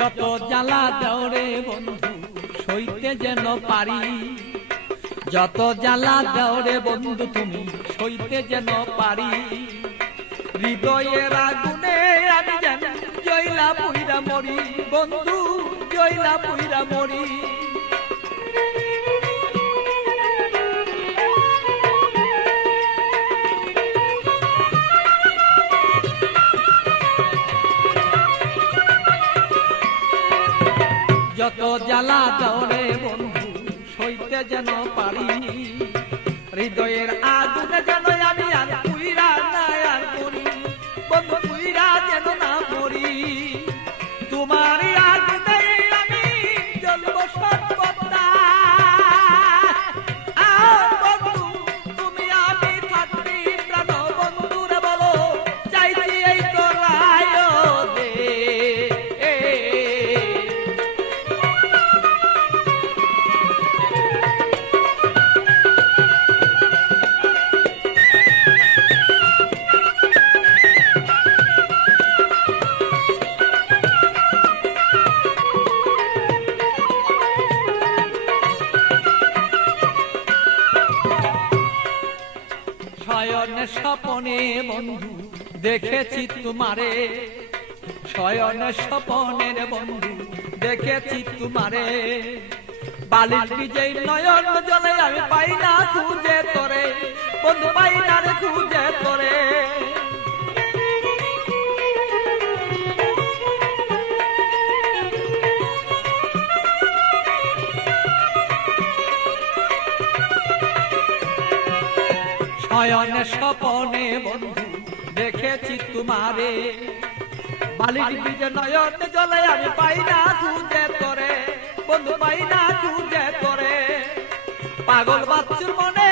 যত জ্বালা দাও রে বন্ধু সইতে যেন পারি, যত জ্বালা দাও রে বন্ধু তুমি সইতে যেন পারি। হৃদয়ের আগুনে আমি যেন জয়লা পুইরা মরি, বন্ধু জয়লা পুইরা মরি। যত জ্বালা দাও রে বন্ধু সইতে যেন পারি, হৃদয়ের আগুনে যেন আমি আর পুইরা না আর মরি, বন্ধু পুইরা যেন না মরি। তোমার আগুনে আমি জ্বলব সর্বদা, বন্ধু তুমি আমি থাকবি প্রাণ, বন্ধুরে বলো চাইছি এই তো রায় দে। শয়নে স্বপনে বন্ধু দেখেছি তোমারে, শয়নে স্বপনের বন্ধু দেখেছি তোমারে। বালির বিজয় নয়ন জলে আমি পাই না খুঁজে তোরে, বন্ধু পাই না রে খুঁজে তোরে। শয়নে স্বপনে বন্ধু দেখেছি তোমারে, বালির বীজে নয়ন জলে আমি পাই না খুঁজে তোরে, বন্ধু পাই না খুঁজে তোরে। পাগল বাচ্চুর মনে